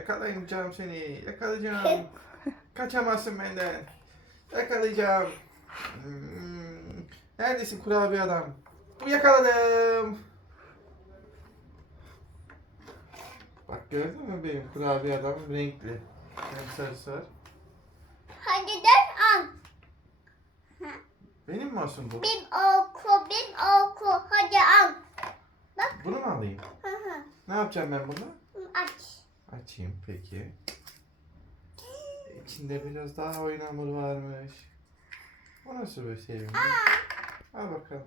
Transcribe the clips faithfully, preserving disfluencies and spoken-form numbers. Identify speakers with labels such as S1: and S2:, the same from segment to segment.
S1: Yakalayacağım seni. Yakalayacağım. Kaçamazsın benden. Yakalayacağım. Hmm. Neredesin kurabiye adam? Yakaladım. Bak gördün mü benim kurabiye adamım renkli. Hem sarısı var.
S2: Hadi dön al.
S1: Benim mi olsun bu?
S2: Bin oku, bin oku. Hadi al. Bak.
S1: Bunu mu alayım?
S2: Hı hı.
S1: Ne yapacağım ben bunu?
S2: Aç.
S1: Açayım peki. İçinde biraz daha oyun hamuru varmış. O nasıl bir şey? Al bakalım.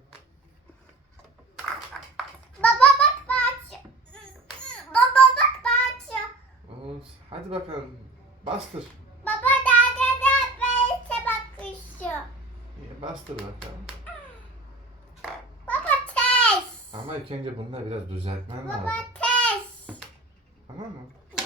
S2: Baba bak bahçe. Baba bak bahçe.
S1: Olsun. Hadi bakalım. Bastır.
S2: Baba da da da böyle bakışıyor.
S1: İyi, bastır bakalım.
S2: Baba tez.
S1: Ama ilk önce bunları biraz düzeltmen
S2: Baba
S1: lazım.
S2: tez.
S1: Tamam mı?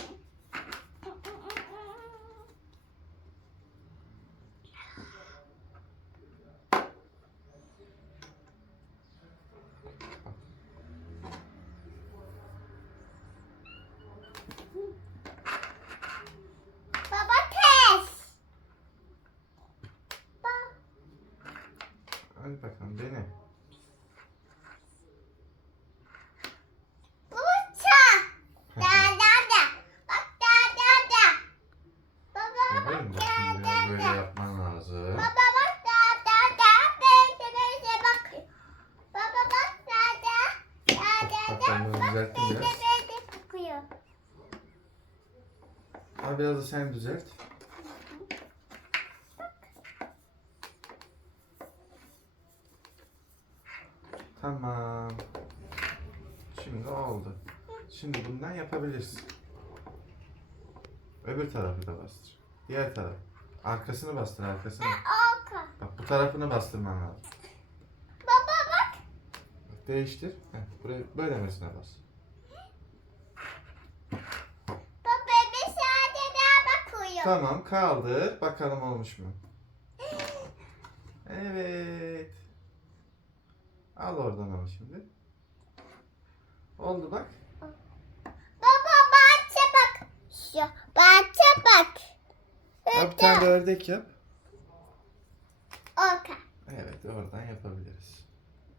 S2: Baba tez. Baba.
S1: Hadi bakalım dene.
S2: Bıçak. Da da da. Bak da da da. Baba
S1: Benim
S2: bak
S1: de
S2: da
S1: şimdi biraz
S2: da
S1: böyle
S2: da.
S1: yapman lazım.
S2: Baba bak da da da. Böyle böyle bakıyor. Baba bak da da. Da da
S1: Bak
S2: da.
S1: ben bunu
S2: Bak
S1: düzelttim
S2: böyle
S1: biraz.
S2: böyle bakıyor.
S1: Al biraz da sen düzelt. Tamam. Şimdi oldu. Şimdi bundan yapabilirsin. Öbür tarafı da bastır. Diğer taraf. Arkasını bastır arkasını.
S2: Oku.
S1: Bak bu tarafını bastırman lazım.
S2: Baba bak.
S1: Bak, değiştir. Heh, buraya böylemesine bas.
S2: Baba bir saate daha bakıyor.
S1: Tamam kaldır. Bakalım olmuş mu? Evet. Al oradan onu şimdi. Oldu bak.
S2: Baba bahçe bak. Şu bahçe bak.
S1: Yap bir tane de ördek yap.
S2: Oku.
S1: Evet oradan yapabiliriz.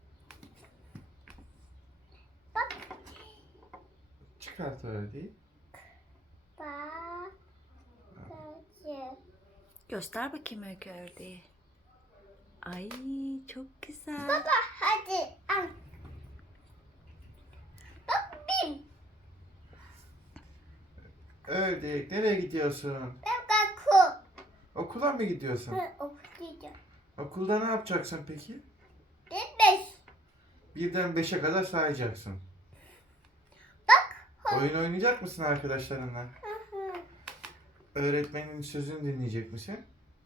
S2: Bak.
S1: Çıkart ördeği.
S2: Bahçe.
S3: Göster bakayım Öykü ördeği. Ay çok güzel.
S2: Baba hadi al. Bak bin.
S1: Ördek nereye gidiyorsun?
S2: Ben kaku.
S1: Okula mı gidiyorsun?
S2: Ben okuyacağım.
S1: Okulda ne yapacaksın peki?
S2: Ben beş.
S1: Birden beşe kadar sayacaksın.
S2: Bak.
S1: Oyun oynayacak mısın arkadaşlarınla? Öğretmenin sözünü dinleyecek misin?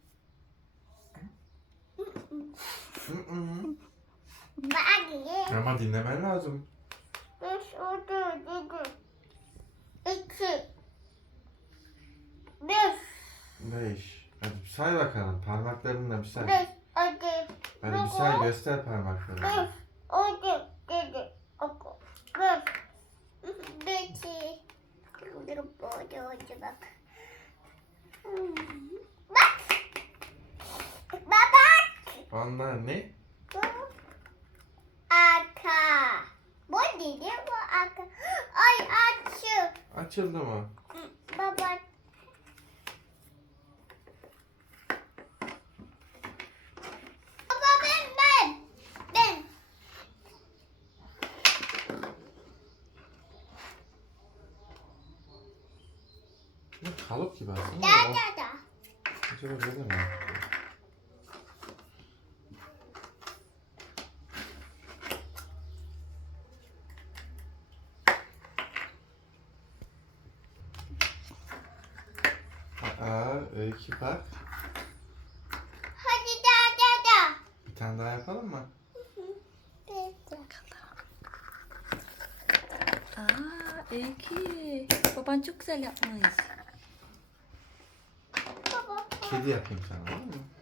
S1: Hı hı.
S2: Bak.
S1: Ama dinlemen lazım.
S2: Beş oldu dedi. İki. Beş.
S1: Beş. Hadi say bakalım. Parmaklarınla bir say.
S2: Beş. Hadi.
S1: Hadi bir say göster parmaklarını.
S2: Beş. Oldu dedi. Oku. Beş. Beş. Dur böyle oldu bak. Bak. Baba.
S1: Onlar ne?
S2: Bu arka. Bu dedi bu arka. Ay açı.
S1: Açıldı mı?
S2: Baba. Baba ben ben. Ben.
S1: Ne kalıp gibi aslında.
S2: Da
S1: O-
S2: da da.
S1: Acaba böyle mi? Aa, öykü bak.
S2: Hadi da da da.
S1: Bir tane daha yapalım mı?
S3: Aa Öykü. Baban çok güzel yapmış.
S2: Baba.
S1: Kedi yapayım sana olur mu?